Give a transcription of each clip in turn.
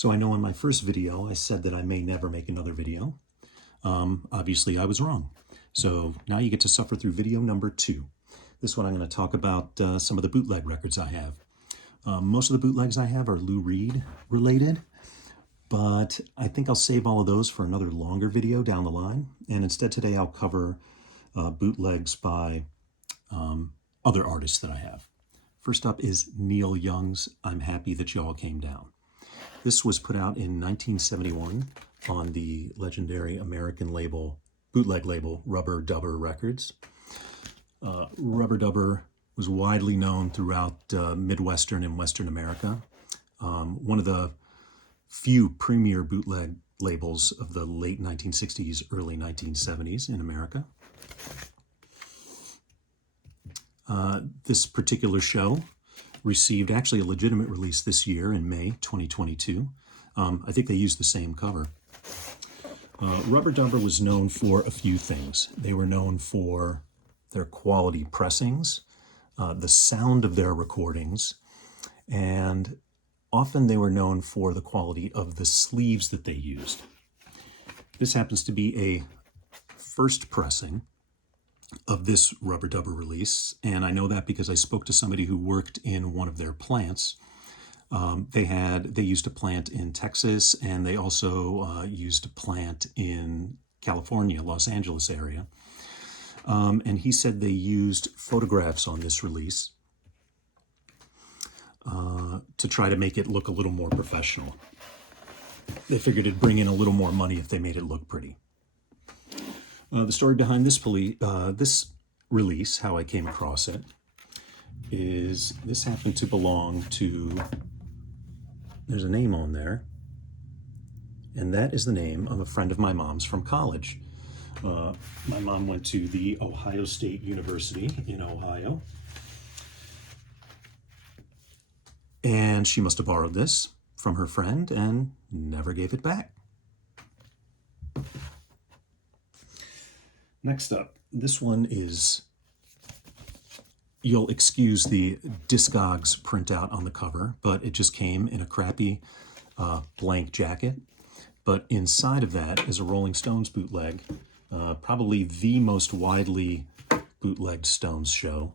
So I know in my first video, I said that I may never make another video. Obviously, I was wrong. So now you get to suffer through video number 2. This one I'm going to talk about some of the bootleg records I have. Most of the bootlegs I have are Lou Reed related, but I think I'll save all of those for another longer video down the line. And instead today I'll cover bootlegs by other artists that I have. First up is Neil Young's I'm Happy That Y'all Came Down. This was put out in 1971 on the legendary American label, bootleg label, Rubber Dubber Records. Rubber Dubber was widely known throughout Midwestern and Western America. One of the few premier bootleg labels of the late 1960s, early 1970s in America. This particular show received actually a legitimate release this year in May 2022. I think they used the same cover. Rubber Dubber was known for a few things. They were known for their quality pressings, the sound of their recordings, and often they were known for the quality of the sleeves that they used. This happens to be a first pressing of this Rubber Dubber release, and I know that because I spoke to somebody who worked in one of their plants. They used a plant in Texas, and they also used a plant in California, Los Angeles area. And he said they used photographs on this release to try to make it look a little more professional. They figured it'd bring in a little more money if they made it look pretty. The story behind this release, how I came across it, is this happened to belong to, there's a name on there, and that is the name of a friend of my mom's from college. My mom went to the Ohio State University in Ohio, and she must have borrowed this from her friend and never gave it back. Next up, this one is, you'll excuse the Discogs printout on the cover, but it just came in a crappy blank jacket. But inside of that is a Rolling Stones bootleg, probably the most widely bootlegged Stones show,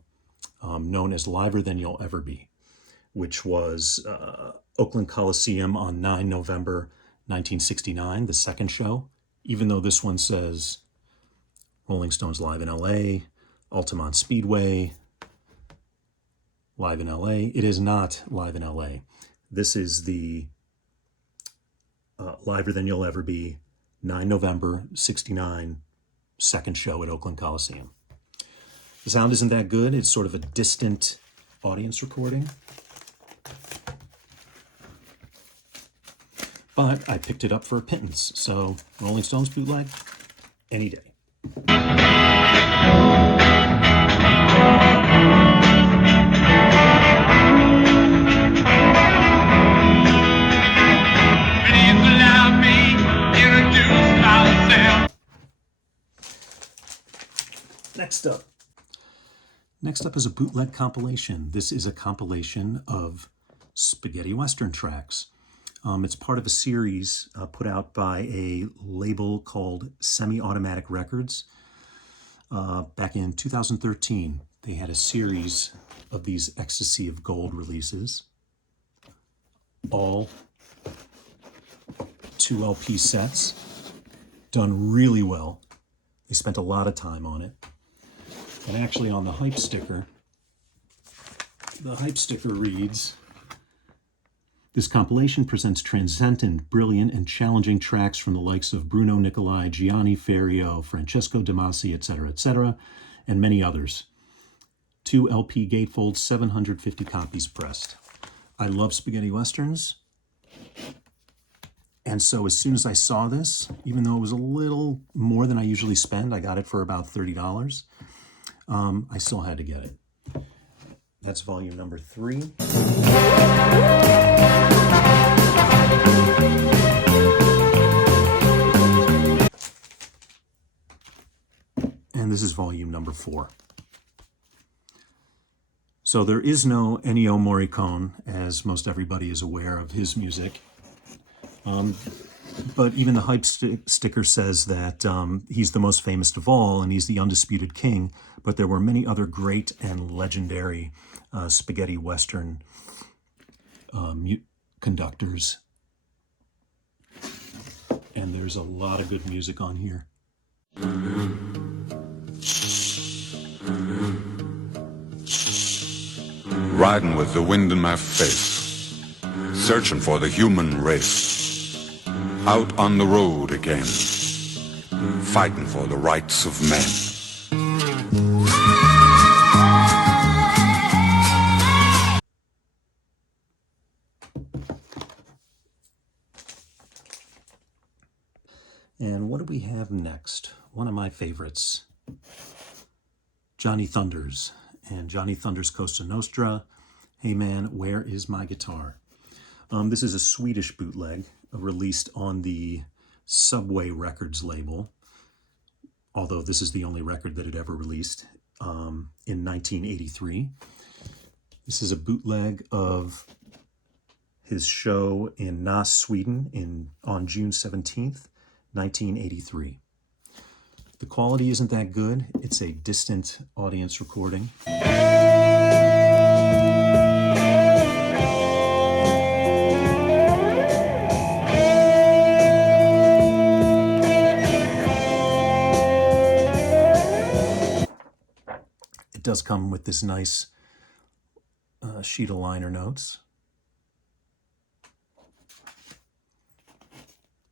known as Liver Than You'll Ever Be, which was Oakland Coliseum on 9 November 1969, the second show, even though this one says Rolling Stones Live in LA, Altamont Speedway, Live in LA. It is not Live in LA. This is the Liver Than You'll Ever Be, 9 November 69, second show at Oakland Coliseum. The sound isn't that good. It's sort of a distant audience recording. But I picked it up for a pittance, so Rolling Stones bootleg, any day. Next up is a bootleg compilation. This is a compilation of spaghetti western tracks. It's part of a series put out by a label called Semi-Automatic Records. Back in 2013, they had a series of these Ecstasy of Gold releases, all 2 LP sets, done really well. They spent a lot of time on it. And actually on the hype sticker reads, "This compilation presents transcendent, brilliant, and challenging tracks from the likes of Bruno Nicolai, Gianni Ferrio, Francesco De Masi, etc., and many others. 2 LP gatefold, 750 copies pressed." I love spaghetti westerns. And so as soon as I saw this, even though it was a little more than I usually spend, I got it for about $30. I still had to get it. That's volume number 3. And this is volume number 4. So there is no Ennio Morricone, as most everybody is aware of his music. But even the hype sticker says that he's the most famous of all and he's the undisputed king. But there were many other great and legendary spaghetti western conductors. And there's a lot of good music on here. Riding with the wind in my face, searching for the human race. Out on the road again, fighting for the rights of men. And what do we have next? One of my favorites, Johnny Thunders. And Johnny Thunders Costa Nostra, Hey Man, Where Is My Guitar? This is a Swedish bootleg released on the Subway Records label, although this is the only record that it ever released, in 1983. This is a bootleg of his show in Nas, Sweden on June 17th, 1983. The quality isn't that good. It's a distant audience recording. It does come with this nice sheet of liner notes.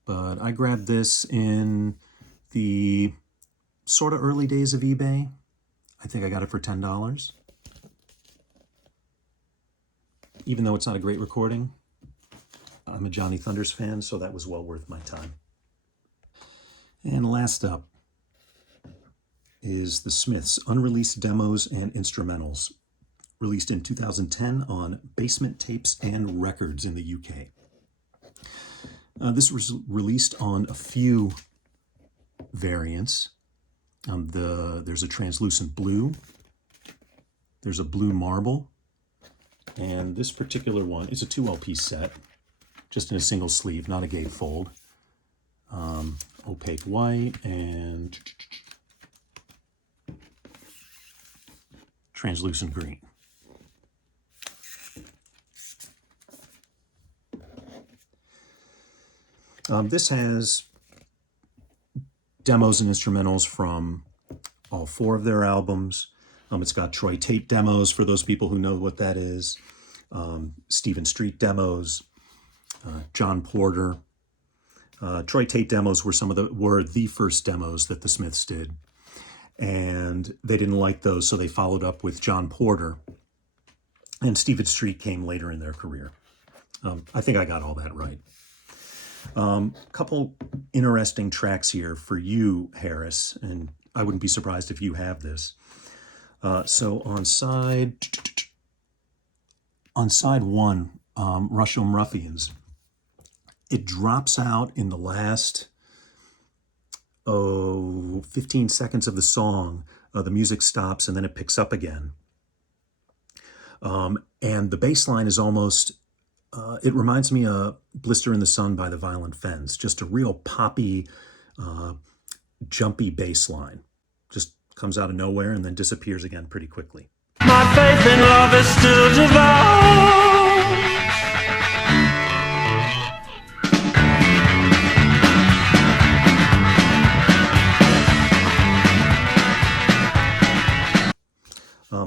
But I grabbed this in the sort of early days of eBay. I think I got it for $10. Even though it's not a great recording, I'm a Johnny Thunders fan, so that was well worth my time. And last up is the Smiths' unreleased demos and instrumentals, released in 2010 on Basement Tapes and Records in the UK. This was released on a few variants. There's a translucent blue, there's a blue marble, and this particular one is a 2 LP set, just in a single sleeve, not a gatefold. Opaque white and translucent green. This has demos and instrumentals from all 4 of their albums. It's got Troy Tate demos, for those people who know what that is, Stephen Street demos, John Porter. Troy Tate demos were the first demos that the Smiths did, and they didn't like those, so they followed up with John Porter, and Stephen Street came later in their career. I think I got all that right. Couple interesting tracks here for you, Harris, and I wouldn't be surprised if you have this. So on side 1, Russian Ruffians, it drops out in the last 15 seconds of the song. The music stops and then it picks up again. And the bass line is almost, it reminds me of Blister in the Sun by the Violent Femmes, just a real poppy, jumpy bass line. Just comes out of nowhere and then disappears again pretty quickly. My faith in love is still divine.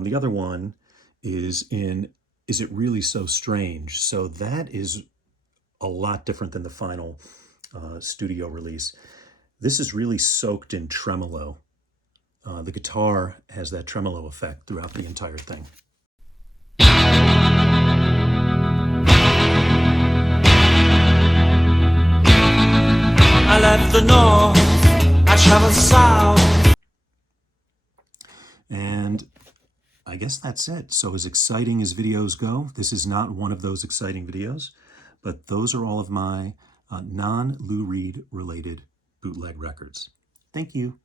The other one is in Is It Really So Strange? So that is a lot different than the final studio release. This is really soaked in tremolo. The guitar has that tremolo effect throughout the entire thing. I left the north, I traveled south. And I guess that's it. So as exciting as videos go, this is not one of those exciting videos, but those are all of my non-Lou Reed related bootleg records. Thank you.